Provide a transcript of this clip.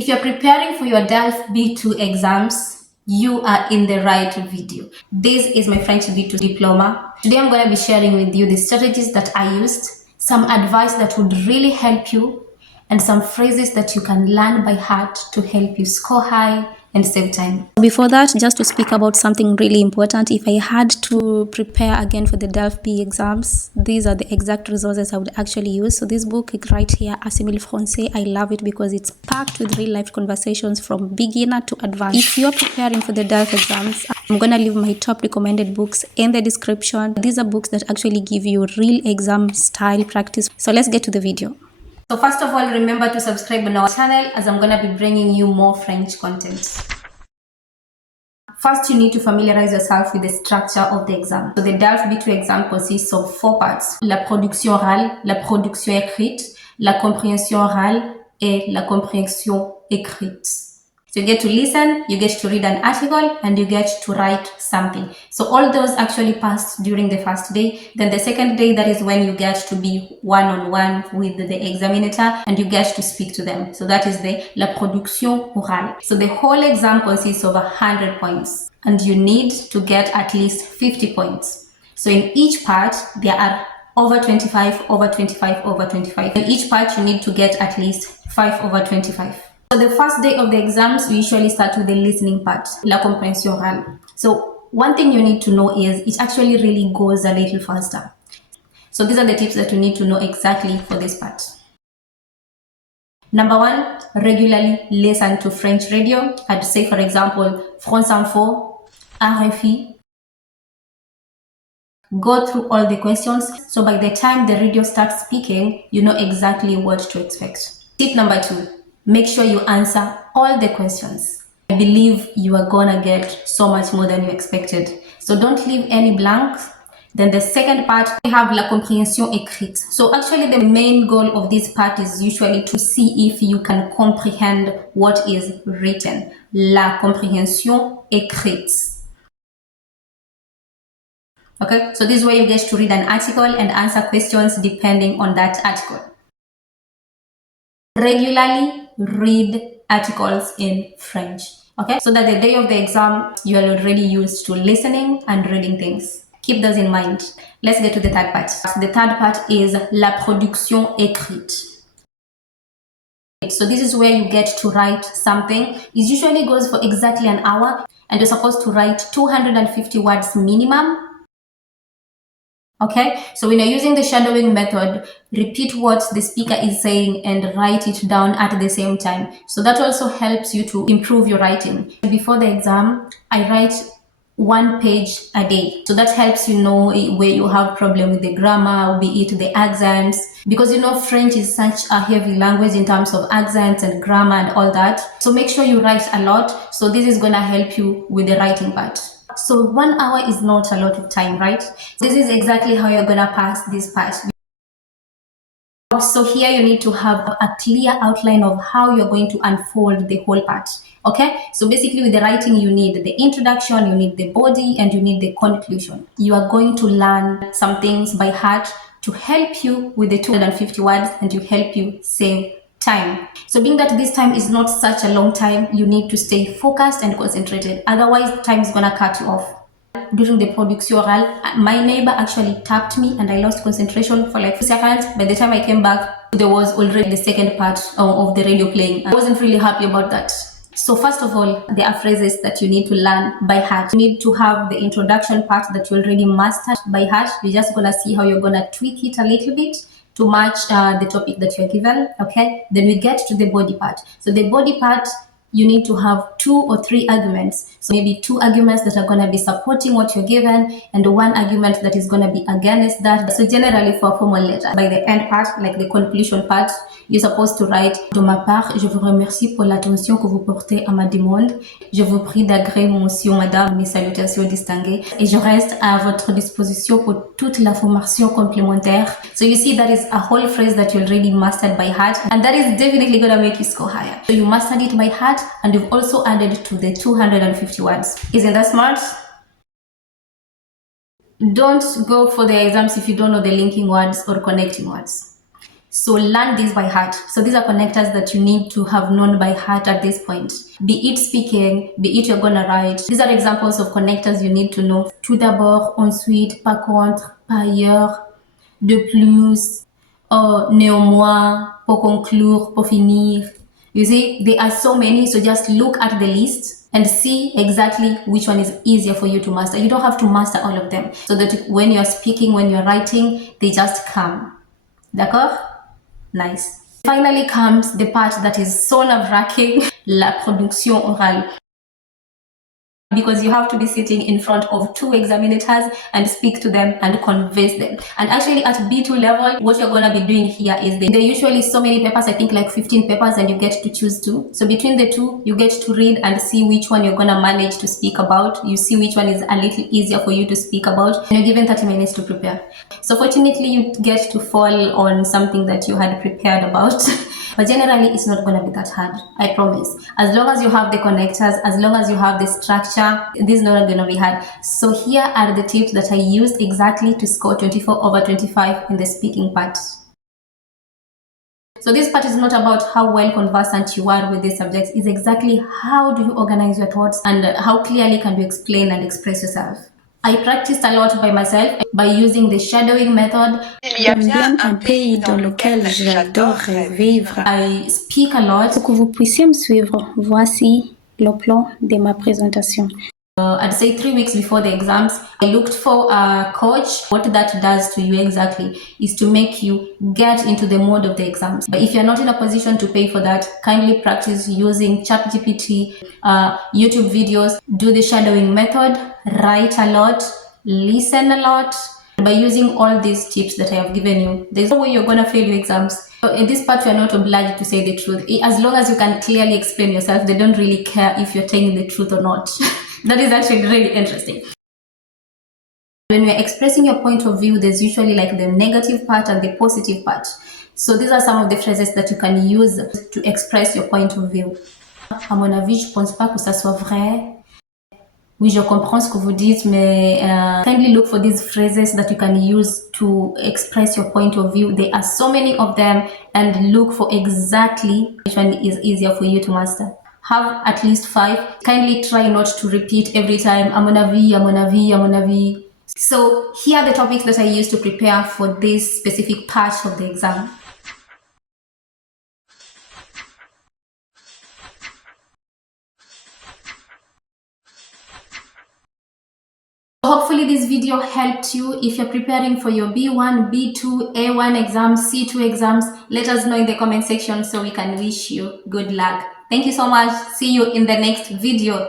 If you're preparing for your DELF B2 exams, you are in the right video. This is my French B2 diploma. Today I'm going to be sharing with you the strategies that I used, some advice that would really help you, and some phrases that you can learn by heart to help you score high and save time. Before that, just to speak about something really important, if I had to prepare again for the DELF B exams, these are the exact resources I would actually use. So this book right here, Assimil Français, I love it because it's packed with real life conversations from beginner to advanced. If you're preparing for the DELF exams, I'm gonna leave my top recommended books in the description. These are books that actually give you real exam style practice. So let's get to the video. So first of all, remember to subscribe on our channel as I'm going to be bringing you more French content. First, you need to familiarize yourself with the structure of the exam. So the DELF B2 exam consists of 4 parts: la production orale, la production écrite, la comprehension orale, et la comprehension écrite. So you get to listen, you get to read an article, and you get to write something. So all those actually passed during the first day. Then the second day, that is when you get to be one-on-one with the examiner and you get to speak to them. So that is the la production orale. So the whole exam consists of 100 points and you need to get at least 50 points. So in each part, there are over 25, over 25, over 25. In each part, you need to get at least 5 over 25. So the first day of the exams, we usually start with the listening part, la comprehension orale. So one thing you need to know is it actually really goes a little faster. So these are the tips that you need to know exactly for this part. Number 1, regularly listen to French radio. I'd say, for example, France Info, RFI. Go through all the questions. So by the time the radio starts speaking, you know exactly what to expect. Tip number 2. Make sure you answer all the questions. I believe you are gonna get so much more than you expected. So don't leave any blanks. Then the second part, we have la comprehension écrite. So actually the main goal of this part is usually to see if you can comprehend what is written. La comprehension écrite. Okay, so this is where you get to read an article and answer questions depending on that article. Regularly read articles in French, okay, so that the day of the exam you are already used to listening and reading things. Keep those in mind. Let's get to the third part. The third part is la production écrite. So this is where you get to write something. It usually goes for exactly an hour and you're supposed to write 250 words minimum. Okay, so when you're using the shadowing method, repeat what the speaker is saying and write it down at the same time. So that also helps you to improve your writing. Before the exam, I write 1 page a day. So that helps you know where you have problem with the grammar, be it the accents, because you know French is such a heavy language in terms of accents and grammar and all that. So make sure you write a lot. So this is gonna help you with the writing part. So 1 hour is not a lot of time, right? This is exactly how you're gonna pass this part. So here you need to have a clear outline of how you're going to unfold the whole part. Okay, so basically with the writing you need the introduction, you need the body, and you need the conclusion. You are going to learn some things by heart to help you with the 250 words and to help you save time. So being that this time is not such a long time, you need to stay focused and concentrated. Otherwise, time is gonna cut you off. During the production orale, my neighbor actually tapped me and I lost concentration for like 2 seconds. By the time I came back, there was already the second part of the radio playing. I wasn't really happy about that. So first of all, there are phrases that you need to learn by heart. You need to have the introduction part that you already mastered by heart. You're just gonna see how you're gonna tweak it a little bit to match the topic that you're given. Okay, then we get to the body part. So the body part, you need to have 2 or 3 arguments. So maybe 2 arguments that are going to be supporting what you're given and 1 argument that is going to be against that. So generally for a formal letter, by the end part, like the conclusion part, you're supposed to write de ma part, je vous remercie pour l'attention que vous portez à ma demande. Je vous prie d'agréer mon mention, madame, mes salutations distinguées. Et je reste à votre disposition pour toute la formation complémentaire. So you see that is a whole phrase that you already mastered by heart, and that is definitely going to make you score higher. So you mastered it by heart, and you've also added to the 250 words. Isn't that smart? Don't go for the exams if you don't know the linking words or connecting words. So learn these by heart. So these are connectors that you need to have known by heart at this point. Be it speaking, be it you're gonna write. These are examples of connectors you need to know. Tout d'abord, ensuite, par contre, par ailleurs, de plus, néanmoins, pour conclure, pour finir. You see, there are so many, so just look at the list and see exactly which one is easier for you to master. You don't have to master all of them, so that when you're speaking, when you're writing, they just come. D'accord? Nice. Finally comes the part that is so nerve-wracking, la production orale. Because you have to be sitting in front of 2 examinators and speak to them and convince them. And actually at B2 level, what you're going to be doing here is there are usually so many papers, I think like 15 papers, and you get to choose 2. So between the 2, you get to read and see which one you're going to manage to speak about. You see which one is a little easier for you to speak about. And you're given 30 minutes to prepare. So fortunately, you get to fall on something that you had prepared about. But generally, it's not going to be that hard, I promise. As long as you have the connectors, as long as you have the structure, this is not going to be hard. So here are the tips that I used exactly to score 24/25 in the speaking part. So this part is not about how well conversant you are with these subjects. It's exactly how do you organize your thoughts and how clearly can you explain and express yourself. I practiced a lot by myself by using the shadowing method. J'aime bien un pays dans lequel j'adorerais vivre. I speak a lot. Pour que vous puissiez me suivre, voici le plan de ma présentation. I'd say 3 weeks before the exams, I looked for a coach. What that does to you exactly is to make you get into the mode of the exams. But if you're not in a position to pay for that, kindly practice using ChatGPT, YouTube videos, do the shadowing method, write a lot, listen a lot. By using all these tips that I have given you, there's no way you're going to fail your exams. So in this part, you're not obliged to say the truth. As long as you can clearly explain yourself, they don't really care if you're telling the truth or not. That is actually really interesting. When we're expressing your point of view, there's usually like the negative part and the positive part. So these are some of the phrases that you can use to express your point of view. À mon avis, je pense pas que ça soit vrai. Oui, je comprends ce que vous dites, mais kindly look for these phrases that you can use to express your point of view. There are so many of them, and look for exactly which one is easier for you to master. Have at least 5. Kindly try not to repeat every time, à mon avis, à mon avis, à mon avis. So here are the topics that I used to prepare for this specific part of the exam. Hopefully this video helped you. If you're preparing for your B1, B2, A1 exams, C2 exams, let us know in the comment section so we can wish you good luck. Thank you so much. See you in the next video.